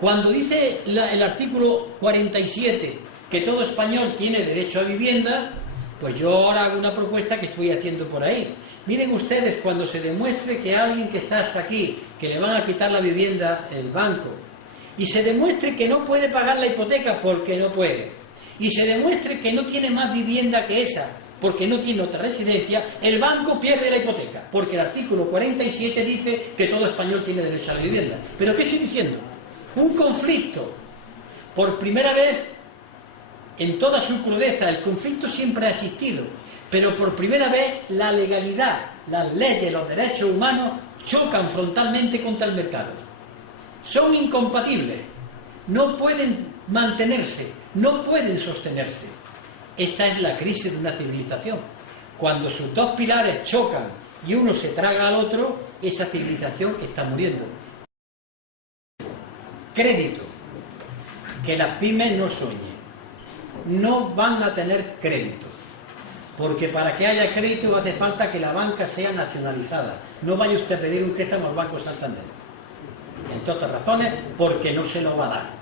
Cuando dice el artículo 47 que todo español tiene derecho a vivienda, pues yo ahora hago una propuesta que estoy haciendo por ahí. Miren ustedes, cuando se demuestre que a alguien que está hasta aquí, que le van a quitar la vivienda el banco, y se demuestre que no puede pagar la hipoteca porque no puede, y se demuestre que no tiene más vivienda que esa porque no tiene otra residencia, el banco pierde la hipoteca, porque el artículo 47 dice que todo español tiene derecho a la vivienda. ¿Pero qué estoy diciendo? Un conflicto, por primera vez en toda su crudeza, el conflicto siempre ha existido, pero por primera vez la legalidad, las leyes, los derechos humanos chocan frontalmente contra el mercado. Son incompatibles, no pueden mantenerse, no pueden sostenerse. Esta es la crisis de una civilización. Cuando sus dos pilares chocan y uno se traga al otro, esa civilización está muriendo. Crédito. Que las pymes no sueñen. No van a tener crédito. Porque para que haya crédito hace falta que la banca sea nacionalizada. No vaya usted a pedir un préstamo al Banco Santander. Entre otras razones, porque no se lo va a dar.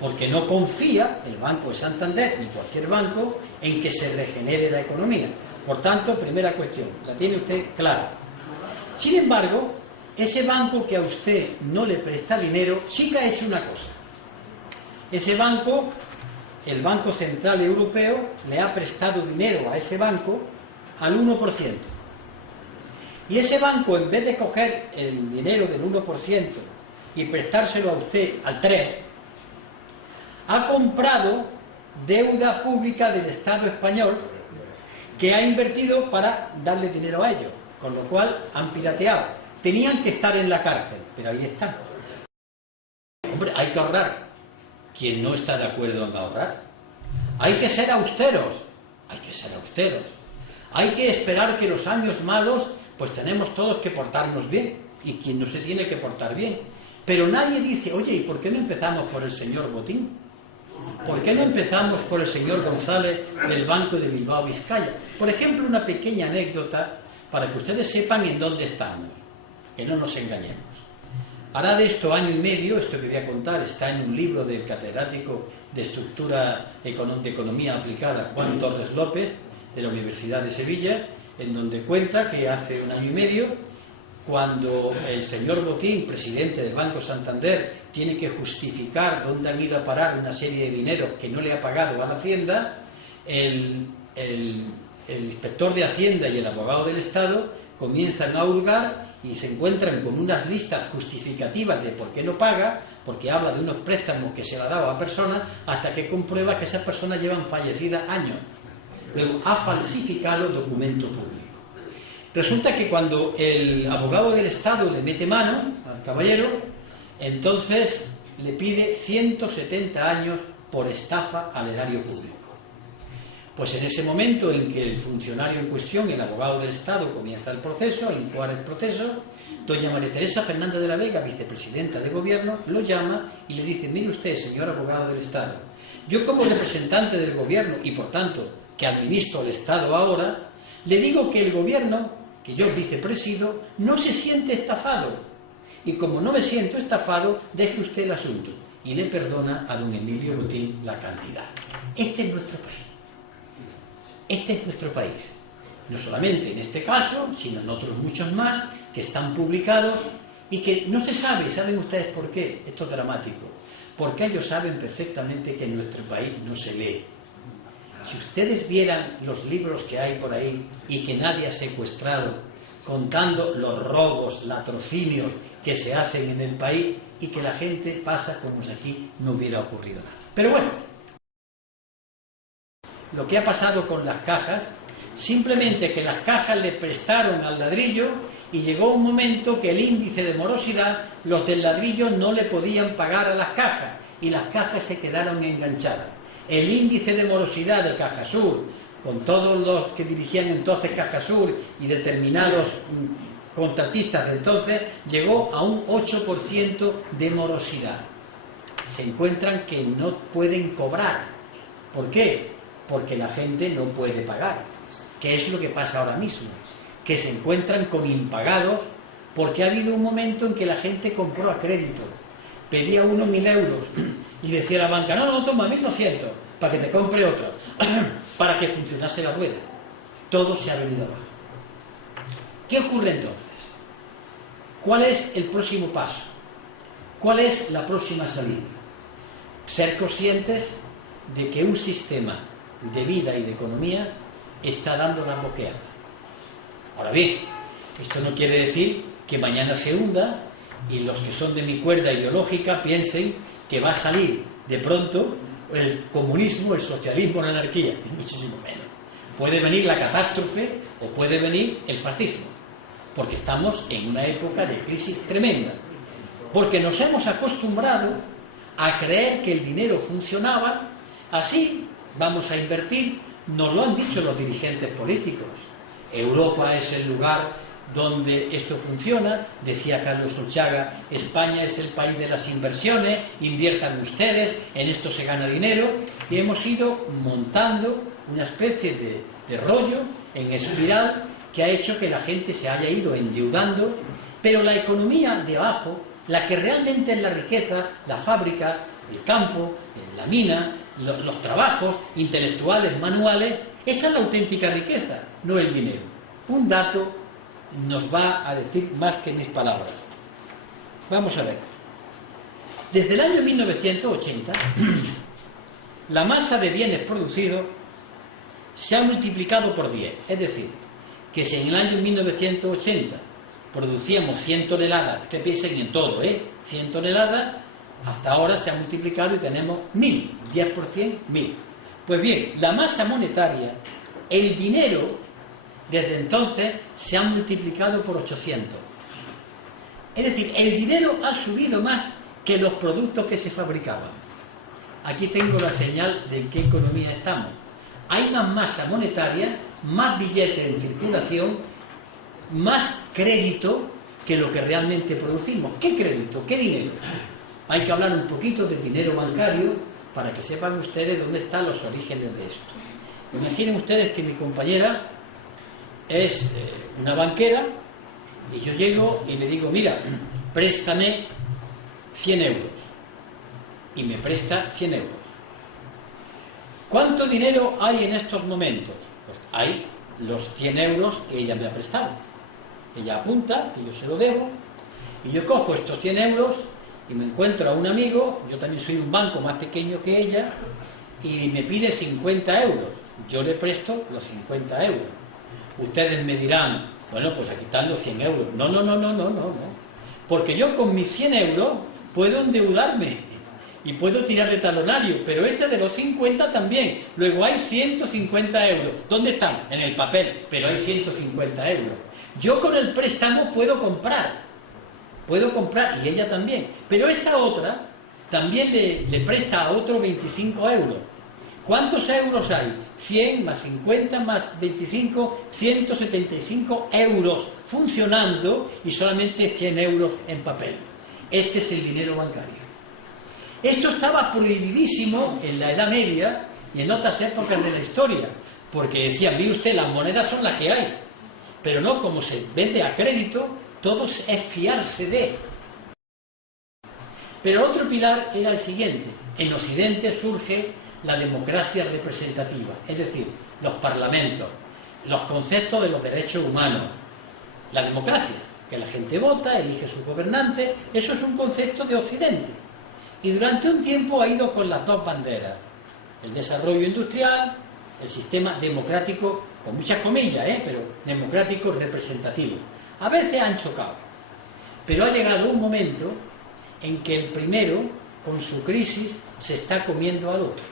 Porque no confía el Banco de Santander, ni cualquier banco, en que se regenere la economía. Por tanto, primera cuestión, la tiene usted clara. Sin embargo, ese banco que a usted no le presta dinero, sí que ha hecho una cosa. Ese banco, el Banco Central Europeo, le ha prestado dinero a ese banco al 1%. Y ese banco, en vez de coger el dinero del 1% y prestárselo a usted al 3%, ha comprado deuda pública del Estado español que ha invertido para darle dinero a ellos, con lo cual han pirateado. Tenían que estar en la cárcel, pero ahí están. Hombre, hay que ahorrar. ¿Quién no está de acuerdo en ahorrar? Hay que ser austeros. Hay que ser austeros. Hay que esperar que los años malos, pues tenemos todos que portarnos bien. Y quien no se tiene que portar bien. Pero nadie dice, oye, ¿y por qué no empezamos por el señor Botín? ¿Por qué no empezamos por el señor González del Banco de Bilbao Vizcaya? Por ejemplo, una pequeña anécdota para que ustedes sepan en dónde estamos, que no nos engañemos. Hará de esto año y medio, esto que voy a contar está en un libro del catedrático de Estructura de Economía Aplicada, Juan Torres López, de la Universidad de Sevilla, en donde cuenta que hace un año y medio, cuando el señor Botín, presidente del Banco Santander, tiene que justificar dónde han ido a parar una serie de dinero que no le ha pagado a la Hacienda, el inspector de Hacienda y el abogado del Estado comienzan a hurgar y se encuentran con unas listas justificativas de por qué no paga, porque habla de unos préstamos que se le ha dado a personas, hasta que comprueba que esas personas llevan fallecidas años. Luego ha falsificado documentos públicos. Resulta que cuando el abogado del Estado le mete mano al caballero, entonces le pide 170 años por estafa al erario público. Pues en ese momento en que el funcionario en cuestión, el abogado del Estado, comienza el proceso, a incoar el proceso, doña María Teresa Fernández de la Vega, vicepresidenta de Gobierno, lo llama y le dice, mire usted, señor abogado del Estado, yo como representante del Gobierno y por tanto que administro el Estado ahora, le digo que el Gobierno, que yo vicepresido, no se siente estafado. Y como no me siento estafado, deje usted el asunto. Y le perdona a don Emilio Botín la cantidad. Este es nuestro país. Este es nuestro país. No solamente en este caso, sino en otros muchos más que están publicados y que no se sabe. ¿Saben ustedes por qué? Esto es dramático. Porque ellos saben perfectamente que en nuestro país no se lee. Si ustedes vieran los libros que hay por ahí y que nadie ha secuestrado, contando los robos, latrocinios que se hacen en el país y que la gente pasa como si aquí no hubiera ocurrido nada. Pero bueno, lo que ha pasado con las cajas, simplemente que las cajas le prestaron al ladrillo y llegó un momento que el índice de morosidad, los del ladrillo no le podían pagar a las cajas y las cajas se quedaron enganchadas. El índice de morosidad de Cajasur, con todos los que dirigían entonces Cajasur y determinados contratistas de entonces, llegó a un 8% de morosidad. Se encuentran que no pueden cobrar. ¿Por qué? Porque la gente no puede pagar. ¿Qué es lo que pasa ahora mismo? Que se encuentran con impagados porque ha habido un momento en que la gente compró a crédito. pedía uno 1.000 euros y decía la banca, no, no, toma 1.200 para que te compre otro, para que funcionase la rueda. Todo se ha venido abajo. ¿Qué ocurre entonces? ¿Cuál es el próximo paso? ¿Cuál es la próxima salida? Ser conscientes de que un sistema de vida y de economía está dando una boqueada. Ahora bien, esto no quiere decir que mañana se hunda y los que son de mi cuerda ideológica piensen que va a salir de pronto el comunismo, el socialismo, la anarquía, y muchísimo menos. Puede venir la catástrofe o puede venir el fascismo, porque estamos en una época de crisis tremenda, porque nos hemos acostumbrado a creer que el dinero funcionaba así. Vamos a invertir, nos lo han dicho los dirigentes políticos. Europa es el lugar donde esto funciona, decía Carlos Solchaga, España es el país de las inversiones, inviertan ustedes, en esto se gana dinero, y hemos ido montando una especie de rollo en espiral que ha hecho que la gente se haya ido endeudando, pero la economía de abajo, la que realmente es la riqueza, la fábrica, el campo, la mina, los trabajos intelectuales, manuales, esa es la auténtica riqueza, no el dinero. Un dato nos va a decir más que mis palabras. Vamos a ver. Desde el año 1980, la masa de bienes producidos se ha multiplicado por 10. Es decir, que si en el año 1980 producíamos 100 toneladas, ustedes piensen en todo, 100 toneladas, hasta ahora se ha multiplicado y tenemos 1.000, 10 por 100, 1.000. Pues bien, la masa monetaria, el dinero, desde entonces se ha multiplicado por 800. Es decir, el dinero ha subido más que los productos que se fabricaban. Aquí tengo la señal de en qué economía estamos. Hay más masa monetaria, más billetes en circulación, más crédito que lo que realmente producimos. ¿Qué crédito? ¿Qué dinero? Hay que hablar un poquito de dinero bancario para que sepan ustedes dónde están los orígenes de esto. Imaginen ustedes que mi compañera es una banquera y yo llego y le digo, mira, préstame 100 euros. Y me presta 100 euros. ¿Cuánto dinero hay en estos momentos? Pues hay los 100 euros que ella me ha prestado. Ella apunta, que yo se lo debo, y yo cojo estos 100 euros y me encuentro a un amigo, yo también soy un banco más pequeño que ella, y me pide 50 euros. Yo le presto los 50 euros. Ustedes me dirán, bueno, pues aquí están los 100 euros. No. Porque yo con mis 100 euros puedo endeudarme y puedo tirar de talonario, pero este de los 50 también. Luego hay 150 euros. ¿Dónde están? En el papel, pero hay 150 euros. Yo con el préstamo puedo comprar, y ella también. Pero esta otra también le presta a otro 25 euros. ¿Cuántos euros hay? 100 más 50 más 25, 175 euros funcionando y solamente 100 euros en papel. Este es el dinero bancario. Esto estaba prohibidísimo en la Edad Media y en otras épocas de la historia, porque decían, mire usted, las monedas son las que hay, pero no, como se vende a crédito, todo es fiarse de. Pero otro pilar era el siguiente: en Occidente surge la democracia representativa, es decir, los parlamentos, los conceptos de los derechos humanos, la democracia, que la gente vota, elige sus gobernantes, eso es un concepto de Occidente. Y durante un tiempo ha ido con las dos banderas: el desarrollo industrial, el sistema democrático, con muchas comillas, pero democrático representativo. A veces han chocado, pero ha llegado un momento en que el primero, con su crisis, se está comiendo al otro.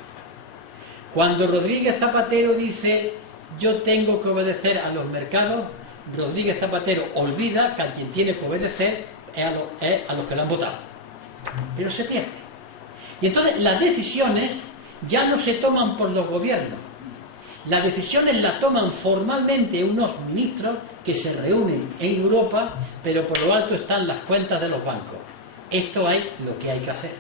Cuando Rodríguez Zapatero dice yo tengo que obedecer a los mercados, Rodríguez Zapatero olvida que a quien tiene que obedecer es a los que lo han votado. Pero se pierde. Y entonces las decisiones ya no se toman por los gobiernos. Las decisiones las toman formalmente unos ministros que se reúnen en Europa, pero por lo alto están las cuentas de los bancos. Esto es lo que hay que hacer.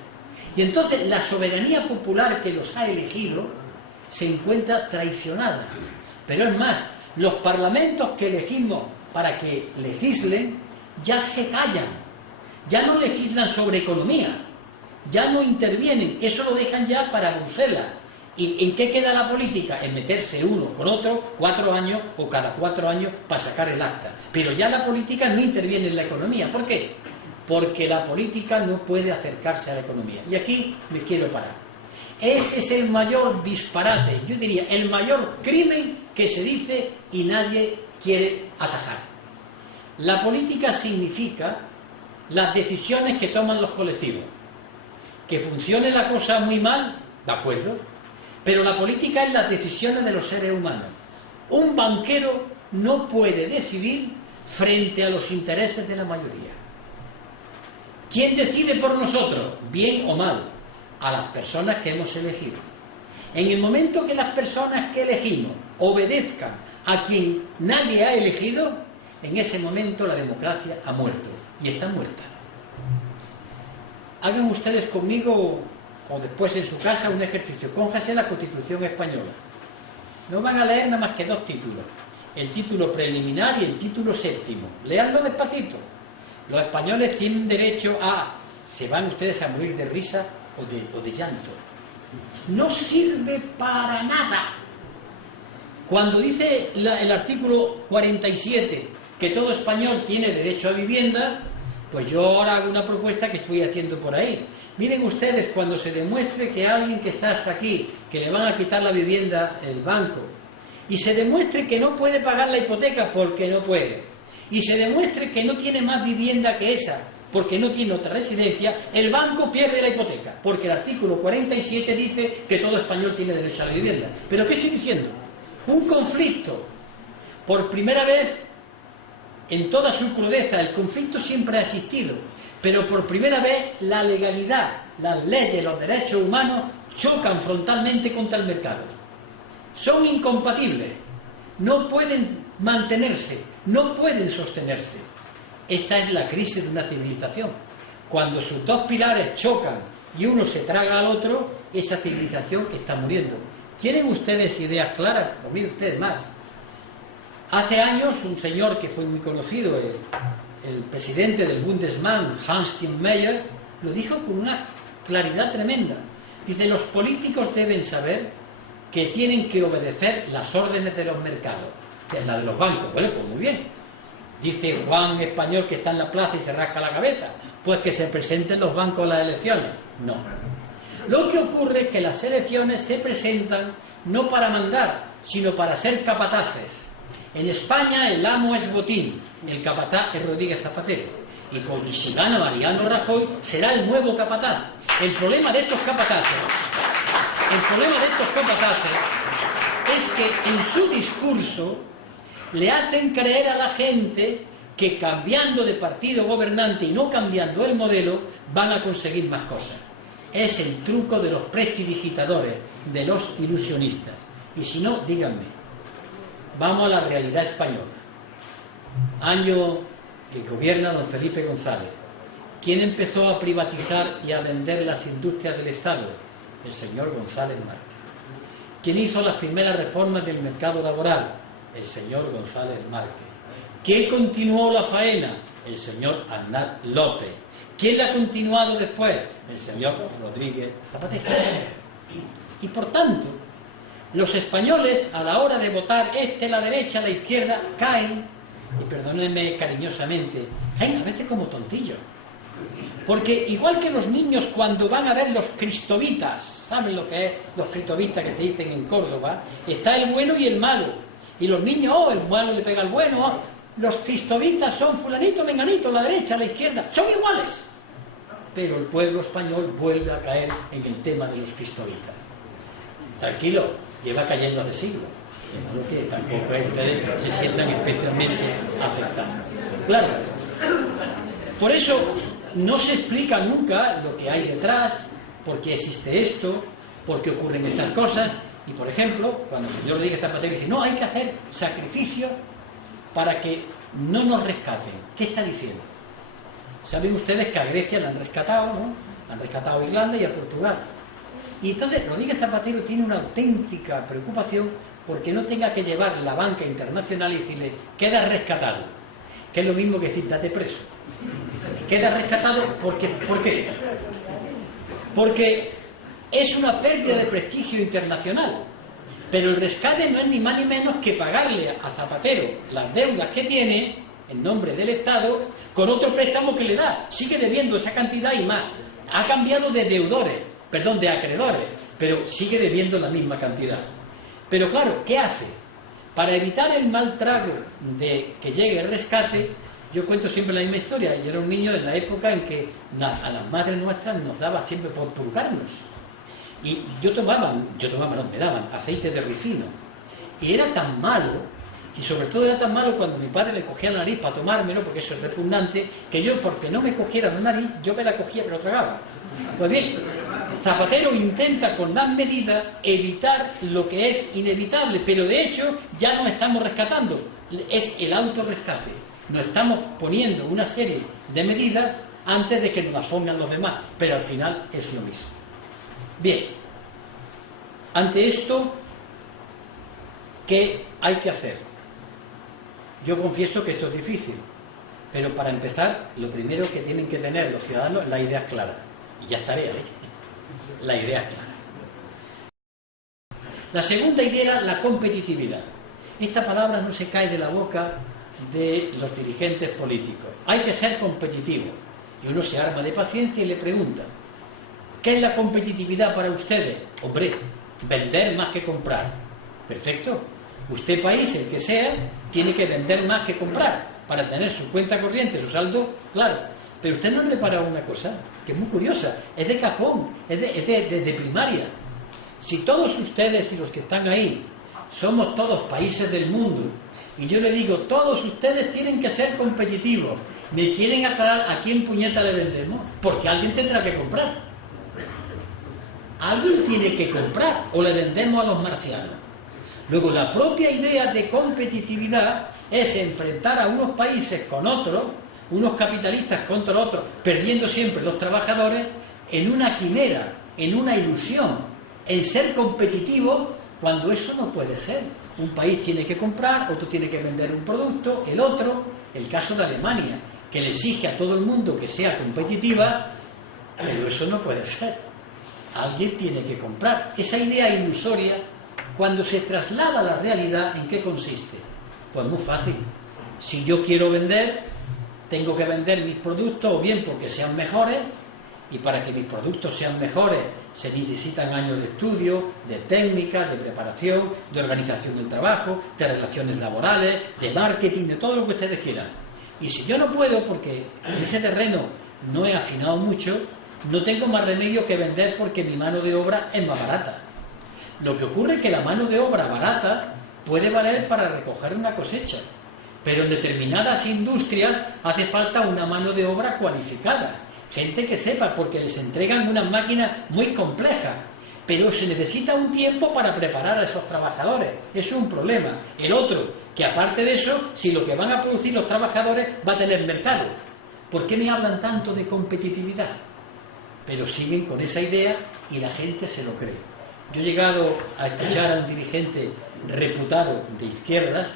Y entonces la soberanía popular que los ha elegido se encuentra traicionada. Pero es más, los parlamentos que elegimos para que legislen ya se callan. Ya no legislan sobre economía, ya no intervienen, eso lo dejan ya para Bruselas. ¿Y en qué queda la política? En meterse uno con otro 4 años o cada 4 años para sacar el acta. Pero ya la política no interviene en la economía. ¿Por qué? Porque la política no puede acercarse a la economía. Y aquí me quiero parar. Ese es el mayor disparate, yo diría, el mayor crimen que se dice y nadie quiere atajar. La política significa las decisiones que toman los colectivos. Que funcione la cosa muy mal, de acuerdo, pero la política es las decisiones de los seres humanos. Un banquero no puede decidir frente a los intereses de la mayoría. ¿Quién decide por nosotros? Bien o mal, a las personas que hemos elegido. En el momento que las personas que elegimos obedezcan a quien nadie ha elegido, en ese momento la democracia ha muerto, y está muerta. Hagan ustedes conmigo, o después en su casa, un ejercicio. Cójanse la Constitución española. No van a leer nada más que 2 títulos. El título preliminar y el título séptimo. Leanlo despacito. Los españoles tienen derecho a... Se van ustedes a morir de risa o de llanto. No sirve para nada. Cuando dice el artículo 47 que todo español tiene derecho a vivienda, pues yo ahora hago una propuesta que estoy haciendo por ahí. Miren ustedes, cuando se demuestre que a alguien que está hasta aquí, que le van a quitar la vivienda el banco, y se demuestre que no puede pagar la hipoteca porque no puede, y se demuestre que no tiene más vivienda que esa porque no tiene otra residencia, el banco pierde la hipoteca, porque el artículo 47 dice que todo español tiene derecho a la vivienda. ¿Pero qué estoy diciendo? Un conflicto. Por primera vez, en toda su crudeza, el conflicto siempre ha existido, pero por primera vez la legalidad, las leyes, los derechos humanos chocan frontalmente contra el mercado. Son incompatibles, no pueden mantenerse, no pueden sostenerse. Esta es la crisis de una civilización. Cuando sus 2 pilares chocan y uno se traga al otro, esa civilización está muriendo. ¿Quieren ustedes ideas claras? O miren ustedes más. Hace años un señor que fue muy conocido, el presidente del Bundesbank, Hans-Tim Mayer, lo dijo con una claridad tremenda. Dice, los políticos deben saber que tienen que obedecer las órdenes de los mercados, que es la de los bancos. Bueno, pues muy bien. Dice Juan Español que está en la plaza y se rasca la cabeza. Pues que se presenten los bancos a las elecciones. No. Lo que ocurre es que las elecciones se presentan no para mandar, sino para ser capataces. En España el amo es Botín, el capataz es Rodríguez Zapatero. Y si gana Mariano Rajoy, será el nuevo capataz. El problema de estos capataces es que en su discurso le hacen creer a la gente que cambiando de partido gobernante y no cambiando el modelo van a conseguir más cosas. Es el truco de los prestidigitadores, de los ilusionistas. Y si no, díganme, vamos a la realidad española. Año que gobierna don Felipe González. ¿Quién empezó a privatizar y a vender las industrias del Estado? El señor González Márquez. ¿Quién hizo las primeras reformas del mercado laboral? El señor González Márquez. ¿Quién continuó la faena? El señor Aznar López. ¿Quién la ha continuado después? El señor Rodríguez Zapatero. Y por tanto, los españoles a la hora de votar la derecha, la izquierda, caen, y perdónenme cariñosamente, caen a veces como tontillos. Porque igual que los niños cuando van a ver los cristovitas, ¿saben lo que es los cristovitas que se dicen en Córdoba? Está el bueno y el malo. Y los niños, el malo le pega al bueno, los cristovitas son fulanito, menganito, la derecha, la izquierda, son iguales. Pero el pueblo español vuelve a caer en el tema de los cristovitas. Tranquilo, lleva cayendo hace siglos. Que tampoco ustedes se sientan especialmente afectados. Claro, por eso no se explica nunca lo que hay detrás, por qué existe esto, por qué ocurren estas cosas. Y por ejemplo, cuando el señor Rodríguez Zapatero dice, no, hay que hacer sacrificio para que no nos rescaten. ¿Qué está diciendo? Saben ustedes que a Grecia la han rescatado, ¿no? Han rescatado a Irlanda y a Portugal. Y entonces Rodríguez Zapatero tiene una auténtica preocupación porque no tenga que llevar la banca internacional y decirle, queda rescatado. Que es lo mismo que decir, date preso. Queda rescatado porque, ¿por qué? porque es una pérdida de prestigio internacional. Pero el rescate no es ni más ni menos que pagarle a Zapatero las deudas que tiene en nombre del Estado con otro préstamo que le da. Sigue debiendo esa cantidad y más. Ha cambiado de de acreedores, pero sigue debiendo la misma cantidad. Pero claro, ¿qué hace? Para evitar el mal trago de que llegue el rescate, yo cuento siempre la misma historia. Yo era un niño en la época en que a las madres nuestras nos daba siempre por purgarnos. Y me daban aceite de ricino. Y era tan malo, y sobre todo era tan malo cuando mi padre le cogía la nariz para tomármelo, porque eso es repugnante, que yo, porque no me cogiera la nariz, yo me la cogía y me lo tragaba. Pues bien, Zapatero intenta con las medidas evitar lo que es inevitable, pero de hecho ya nos estamos rescatando. Es el autorrescate. Nos estamos poniendo una serie de medidas antes de que nos las pongan los demás, pero al final es lo mismo. Bien, ante esto, ¿qué hay que hacer? Yo confieso que esto es difícil, pero para empezar, lo primero que tienen que tener los ciudadanos es la idea clara. Y ya estaré ahí. La idea clara. La segunda idea era la competitividad. Esta palabra no se cae de la boca de los dirigentes políticos. Hay que ser competitivo. Y uno se arma de paciencia y le pregunta: ¿qué es la competitividad para ustedes? Hombre, vender más que comprar. Perfecto. Usted, país, el que sea, tiene que vender más que comprar para tener su cuenta corriente, su saldo, claro. Pero usted no le para una cosa que es muy curiosa, es de cajón, es de primaria. Si todos ustedes y los que están ahí somos todos países del mundo, y yo le digo, todos ustedes tienen que ser competitivos, ¿me quieren aclarar a quién puñeta le vendemos? Porque alguien tendrá que comprar. Alguien tiene que comprar, o le vendemos a los marcianos. Luego, la propia idea de competitividad es enfrentar a unos países con otros, unos capitalistas contra otros, perdiendo siempre los trabajadores, en una quimera, en una ilusión, en ser competitivo, cuando eso no puede ser. Un país tiene que comprar, otro tiene que vender un producto, el otro, el caso de Alemania, que le exige a todo el mundo que sea competitiva, pero eso no puede ser. Alguien tiene que comprar. Esa idea ilusoria, cuando se traslada a la realidad, ¿en qué consiste? Pues muy fácil. Si yo quiero vender, tengo que vender mis productos o bien porque sean mejores, y para que mis productos sean mejores se necesitan años de estudio, de técnica, de preparación, de organización del trabajo, de relaciones laborales, de marketing, de todo lo que ustedes quieran. Y si yo no puedo, porque en ese terreno no he afinado mucho, no tengo más remedio que vender porque mi mano de obra es más barata. Lo que ocurre es que la mano de obra barata puede valer para recoger una cosecha, pero en determinadas industrias hace falta una mano de obra cualificada, gente que sepa, porque les entregan unas máquinas muy complejas, pero se necesita un tiempo para preparar a esos trabajadores. Eso es un problema. El otro, que aparte de eso, si lo que van a producir los trabajadores va a tener mercado. ¿Por qué me hablan tanto de competitividad? Pero siguen con esa idea y la gente se lo cree. Yo he llegado a escuchar a un dirigente reputado de izquierdas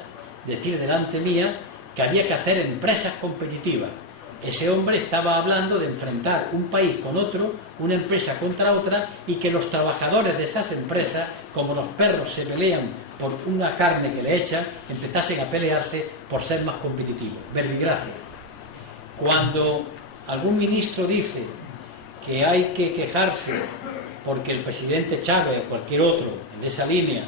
decir delante mía que había que hacer empresas competitivas. Ese hombre estaba hablando de enfrentar un país con otro, una empresa contra otra, y que los trabajadores de esas empresas, como los perros se pelean por una carne que le echan, empezasen a pelearse por ser más competitivos. Verbigracia. Cuando algún ministro dice que hay que quejarse porque el presidente Chávez o cualquier otro de esa línea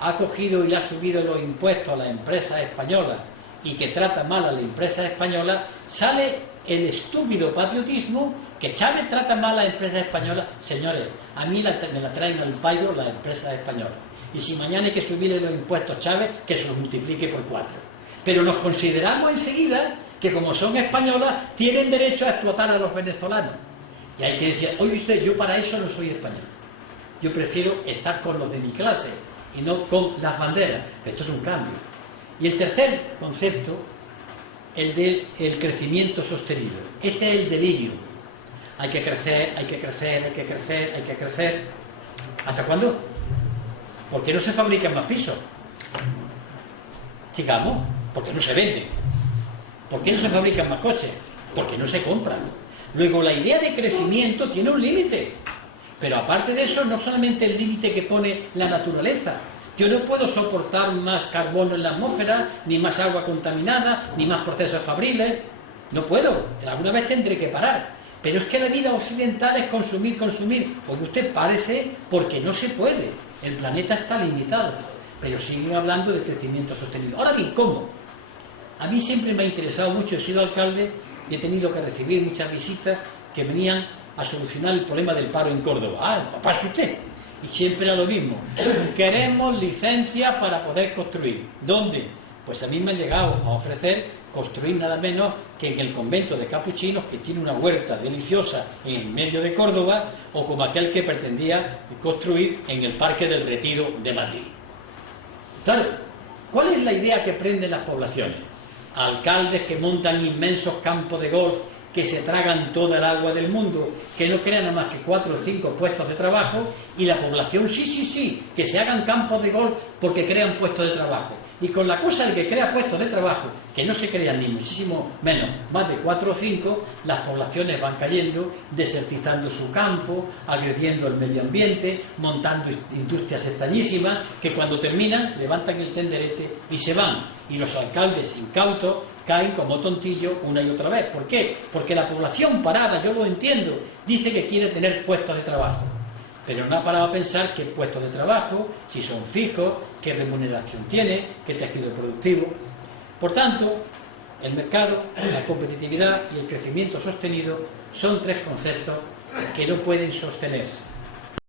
ha cogido y le ha subido los impuestos a las empresas españolas y que trata mal a las empresas españolas, sale el estúpido patriotismo que Chávez trata mal a las empresas españolas. Señores, a mí me la traen al pairo las empresas españolas, y si mañana hay que subirle los impuestos a Chávez, que se los multiplique por 4. Pero nos consideramos enseguida que, como son españolas, tienen derecho a explotar a los venezolanos. Y hay que decir, oye usted, yo para eso no soy español, yo prefiero estar con los de mi clase y no con las banderas. Esto es un cambio. Y el tercer concepto, el del crecimiento sostenido. Este es el delirio. Hay que crecer, hay que crecer, hay que crecer, hay que crecer. ¿Hasta cuándo? ¿Por qué no se fabrican más pisos? Sigamos, porque no se venden. ¿Por qué no se fabrican más coches? Porque no se compran. Luego, la idea de crecimiento tiene un límite. Pero aparte de eso, no solamente el límite que pone la naturaleza. Yo no puedo soportar más carbono en la atmósfera, ni más agua contaminada, ni más procesos fabriles. No puedo. Alguna vez tendré que parar. Pero es que la vida occidental es consumir, consumir. Pues usted párese porque no se puede. El planeta está limitado. Pero siguen hablando de crecimiento sostenido. Ahora bien, ¿cómo? A mí siempre me ha interesado mucho, he sido alcalde y he tenido que recibir muchas visitas que venían a solucionar el problema del paro en Córdoba. Ah, papá, es usted. Y siempre era lo mismo. Queremos licencia para poder construir. ¿Dónde? Pues a mí me han llegado a ofrecer construir nada menos que en el convento de capuchinos, que tiene una huerta deliciosa en medio de Córdoba, o como aquel que pretendía construir en el Parque del Retiro de Madrid. Claro, ¿cuál es la idea que prenden las poblaciones? Alcaldes que montan inmensos campos de golf que se tragan toda el agua del mundo, que no crean nada más que 4 o 5 puestos de trabajo, y la población sí, que se hagan campos de golf porque crean puestos de trabajo. Y con la cosa de que crea puestos de trabajo, que no se crean ni muchísimo menos, más de 4 o 5, las poblaciones van cayendo, desertizando su campo, agrediendo el medio ambiente, montando industrias extrañísimas, que cuando terminan levantan el tenderete y se van. Y los alcaldes incautos caen como tontillos una y otra vez. ¿Por qué? Porque la población parada, yo lo entiendo, dice que quiere tener puestos de trabajo. Pero no ha parado a pensar qué puestos de trabajo, si son fijos, qué remuneración tiene, qué tejido productivo. Por tanto, el mercado, la competitividad y el crecimiento sostenido son 3 conceptos que no pueden sostenerse.